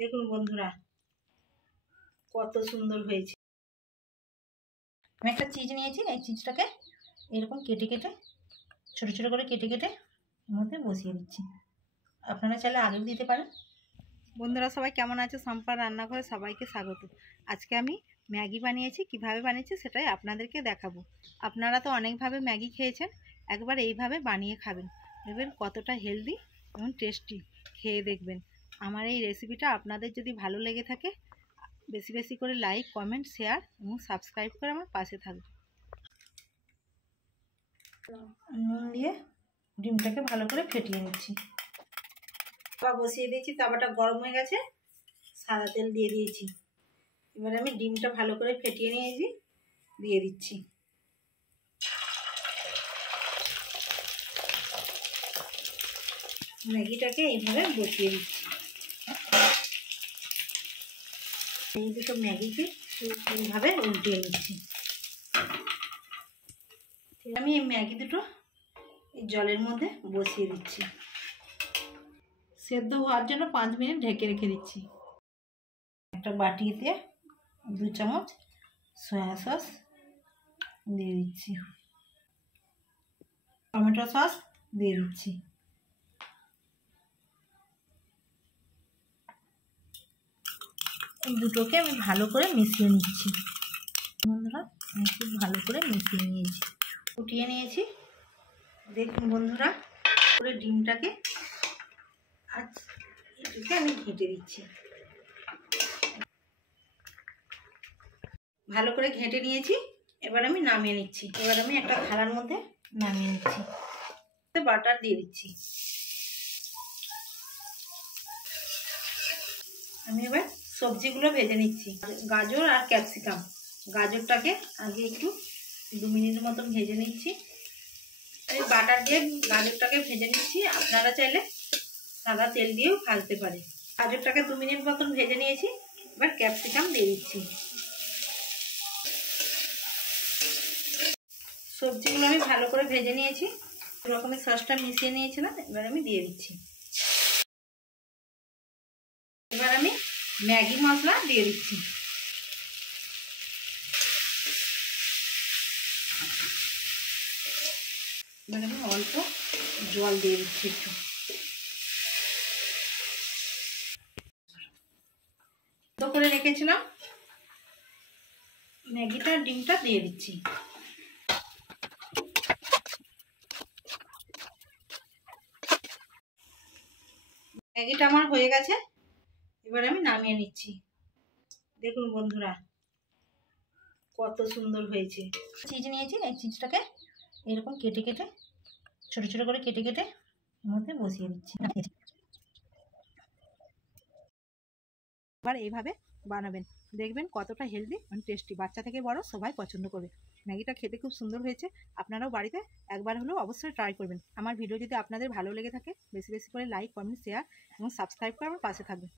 দেখুন বন্ধুরা কত সুন্দর হয়েছে। আমি একটা চিজ নিয়েছি, এই চিজটাকে এরকম কেটে কেটে ছোট ছোট করে কেটে কেটে এর মধ্যে বসিয়ে দিচ্ছি। আপনারা চাইলে আগেও দিতে পারেন। বন্ধুরা সবাই কেমন আছে? সম্পার রান্নাঘরে সবাইকে স্বাগত। আজকে আমি ম্যাগি বানিয়েছি, কিভাবে বানিয়েছি সেটাই আপনাদেরকে দেখাবো। আপনারা তো অনেকভাবে ম্যাগি খেয়েছেন, একবার এইভাবে বানিয়ে খাবেন, দেখবেন কতটা হেলদি এবং টেস্টি। খেয়ে দেখবেন। আমার এই রেসিপিটা আপনাদের যদি ভালো লেগে থাকে বেশি বেশি করে লাইক, কমেন্ট, শেয়ার এবং সাবস্ক্রাইব করে আমার পাশে থাকবে। নুন দিয়ে ডিমটাকে ভালো করে ফেটিয়ে নিচ্ছি। তাওয়া বসিয়ে দিয়েছি, তাওয়াটা গরম হয়ে গেছে, সাদা তেল দিয়ে দিয়েছি। এবার আমি ডিমটা ভালো করে ফেটিয়ে নিয়েছি, দিয়ে দিচ্ছি। ম্যাগিটাকে এইভাবে বসিয়ে দিচ্ছি। এই দুটো ম্যাগিকে এইভাবে উল্টিয়ে নিচ্ছি। আমি এই ম্যাগি দুটো এই জলের মধ্যে বসিয়ে দিচ্ছি। সেদ্ধ হওয়ার জন্য 5 মিনিট ঢেকে রেখে দিচ্ছি। একটা বাটিতে 2 চামচ সয়া সস দিয়ে দিচ্ছি, টমেটো সস দিয়ে দিচ্ছি। এই দুটোকে আমি ভালো করে মিশিয়ে নিচ্ছি। বন্ধুরা আমি খুব ভালো করে মিশিয়ে নিয়েছি, ফুটিয়ে নিয়েছি। দেখুন বন্ধুরা করে ডিমটাকে আজ এটাকে আমি ঘেঁটে দিচ্ছি। ভালো করে ঘেঁটে নিয়েছি, এবার আমি নামিয়ে নিচ্ছি। এবার আমি একটা থালার মধ্যে নামিয়ে নিচ্ছি। বাটার দিয়ে দিচ্ছি। আমি এবার সবজিগুলো ভেজে নিচ্ছি। গাজর আর ক্যাপসিকাম, গাজরটাকে আগে একটু 2 মিনিটের মতন ভেজে নিচ্ছি। আমি বাটার দিয়ে গাজরটাকে ভেজে নিচ্ছি। আপনারা চাইলে সাদা তেল দিয়েও ভাজতে পারে। গাজরটাকে 2 মিনিট মতন ভেজে নিয়েছি। এবার ক্যাপসিকাম দিয়ে দিচ্ছি। সবজিগুলো আমি ভালো করে ভেজে নিয়েছি, রকমের সসটা মিশিয়ে নিয়েছিলাম। এবার আমি দিয়ে দিচ্ছি। এবার আমি ম্যাগি মশলা দিয়ে দিচ্ছি। এবার আমি অল্প জল দিয়ে দিচ্ছি একটু। করে রেখেছিলাম ম্যাগিটা, ডিমটা দিয়ে দিচ্ছি। ম্যাগিটা আমার হয়ে গেছে, এবার আমি নামিয়ে নিচ্ছি। দেখুন বন্ধুরা কত সুন্দর হয়েছে। চিজ নিয়েছি, এই চিজটাকে এরকম কেটে কেটে ছোট ছোট করে কেটে কেটে এর মধ্যে বসিয়ে দিচ্ছি। এবার এইভাবে বানাবেন, দেখবেন কতটা হেলদি এবং টেস্টি। বাচ্চা থেকে বড় সবাই পছন্দ করবে। ম্যাগিটা খেতে খুব সুন্দর হয়েছে। আপনারাও বাড়িতে একবার হলেও অবশ্যই ট্রাই করবেন। আমার ভিডিও যদি আপনাদের ভালো লেগে থাকে বেশি বেশি করে লাইক, কমেন্ট, শেয়ার এবং সাবস্ক্রাইব করে আমার পাশে থাকবেন।